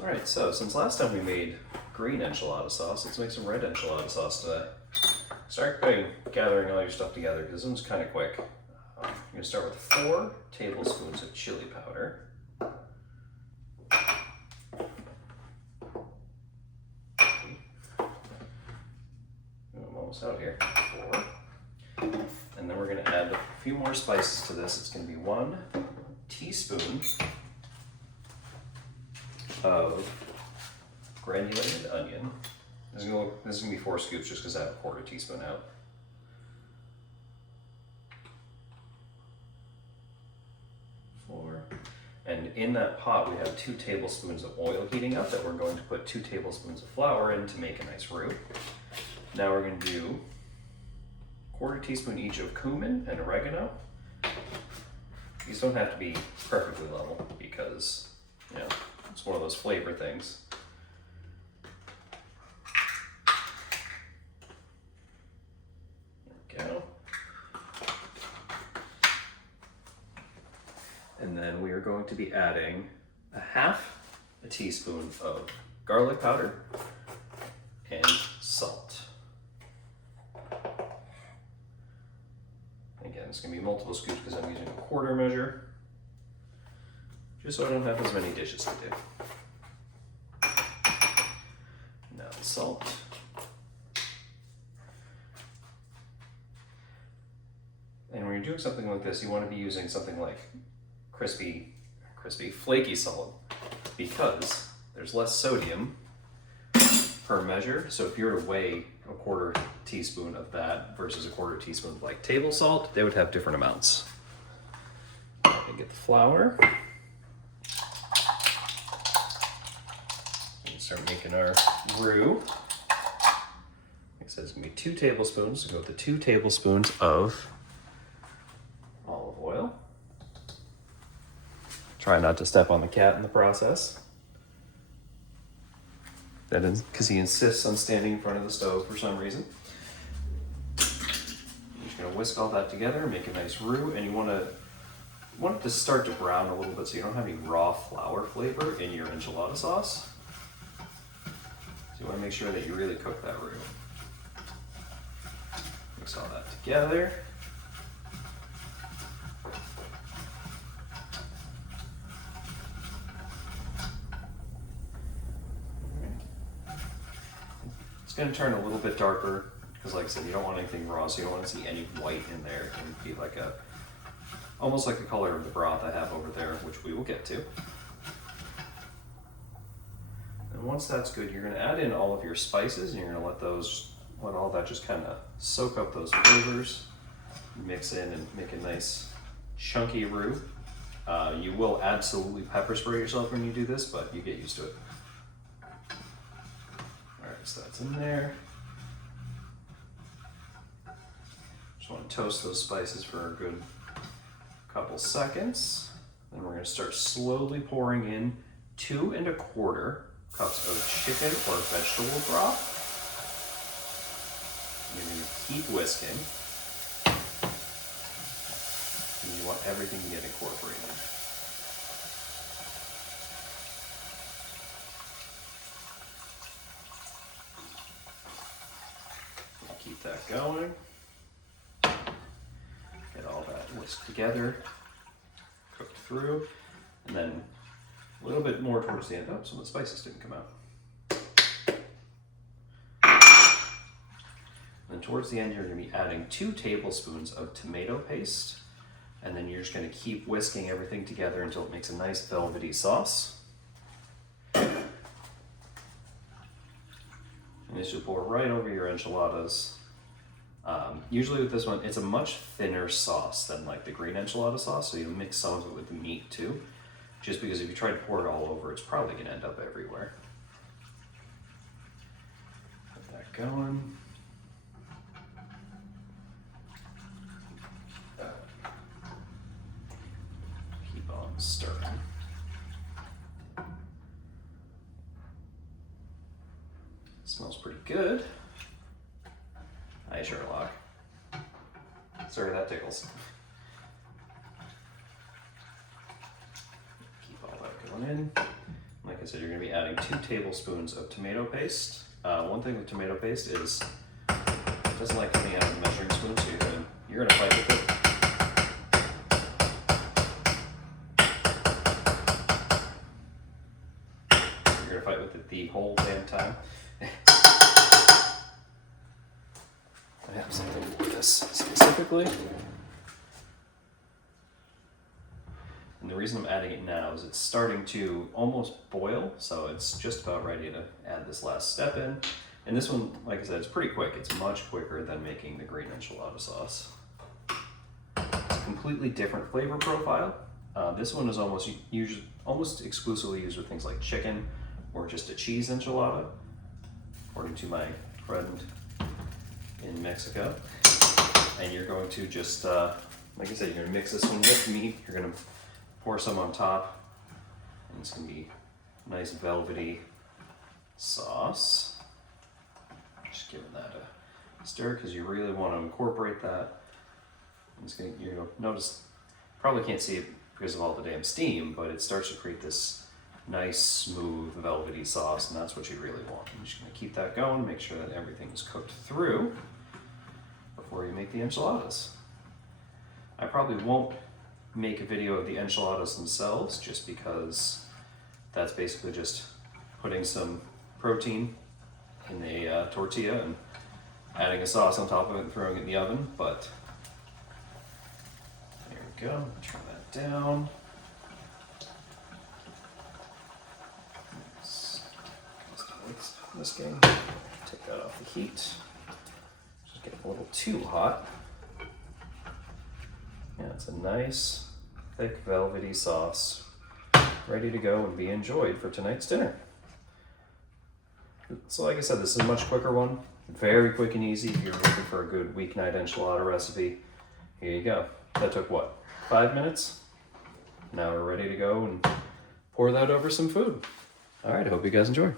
All right, so since last time we made green enchilada sauce, let's make some red enchilada sauce today. Start by gathering all your stuff together because this one's kind of quick. You're gonna start with 4 tablespoons of chili powder. I'm almost out here. 4. And then we're gonna add a few more spices to this. It's gonna be 1 teaspoon of granulated onion. This is gonna be 4 scoops just because I have a 1/4 teaspoon out. 4. And in that pot we have 2 tablespoons of oil heating up that we're going to put 2 tablespoons of flour in to make a nice roux. Now we're going to do 1/4 teaspoon each of cumin and oregano. These don't have to be perfectly level because, you know, it's one of those flavor things. There we go. And then we are going to be adding 1/2 teaspoon of garlic powder and salt. Again, it's going to be multiple scoops because I'm using a 1/4 measure, just so I don't have as many dishes to do. Now the salt. And when you're doing something like this, you want to be using something like crispy, flaky salt because there's less sodium per measure. So if you were to weigh a 1/4 teaspoon of that versus a 1/4 teaspoon of like table salt, they would have different amounts. And get the flour. And start making our roux. Like I said, it's gonna be 2 tablespoons. So go with the 2 tablespoons of olive oil. Try not to step on the cat in the process. That is because he insists on standing in front of the stove for some reason. You're just gonna whisk all that together, make a nice roux, and you want it to start to brown a little bit so you don't have any raw flour flavor in your enchilada sauce. So you want to make sure that you really cook that roux. Mix all that together. It's going to turn a little bit darker because, like I said, you don't want anything raw, so you don't want to see any white in there. It can be like almost like the color of the broth I have over there, which we will get to. And once that's good, you're going to add in all of your spices, and you're going to let all that just kind of soak up those flavors, mix in, and make a nice chunky roux. You will absolutely pepper spray yourself when you do this, but you get used to it. So that's in there. Just want to toast those spices for a good couple seconds. Then we're going to start slowly pouring in 2 1/4 cups of chicken or vegetable broth. You're going to keep whisking. And you want everything to get incorporated. Keep that going. Get all that whisked together, cooked through, and then a little bit more towards the end. Oh, some of the spices didn't come out. And then towards the end, you're going to be adding 2 tablespoons of tomato paste, and then you're just going to keep whisking everything together until it makes a nice velvety sauce. And this will pour right over your enchiladas. Usually with this one, it's a much thinner sauce than like the green enchilada sauce, so you'll mix some of it with the meat too. Just because if you try to pour it all over, it's probably going to end up everywhere. Get that going. Keep on stirring. Smells pretty good. Hi, Sherlock. Sorry, that tickles. Keep all that going in. Like Like I said, you're gonna be adding 2 tablespoons of tomato paste. One thing with tomato paste is it doesn't like coming out of the measuring spoon, so you're gonna fight with it. You're gonna fight with it the whole damn time. I have something for this specifically. And the reason I'm adding it now is it's starting to almost boil, so it's just about ready to add this last step in. And this one, like I said, it's pretty quick. It's much quicker than making the green enchilada sauce. It's a completely different flavor profile. This one is almost exclusively used with things like chicken or just a cheese enchilada, according to my friend in Mexico. And you're going to just, like I said, you're gonna mix this one with meat. You're gonna pour some on top, and it's gonna be nice velvety sauce. Just giving that a stir because you really want to incorporate that. You're gonna notice, probably can't see it because of all the damn steam, but it starts to create this nice, smooth, velvety sauce, and that's what you really want. I'm just gonna keep that going, make sure that everything's cooked through before you make the enchiladas. I probably won't make a video of the enchiladas themselves just because that's basically just putting some protein in a tortilla and adding a sauce on top of it and throwing it in the oven, but there we go. Turn that down. This game, take that off the heat. Just get a little too hot. Yeah, it's a nice, thick, velvety sauce, ready to go and be enjoyed for tonight's dinner. So like I said, this is a much quicker one. Very quick and easy if you're looking for a good weeknight enchilada recipe. Here you go. That took what, 5 minutes? Now we're ready to go and pour that over some food. All right, I hope you guys enjoy.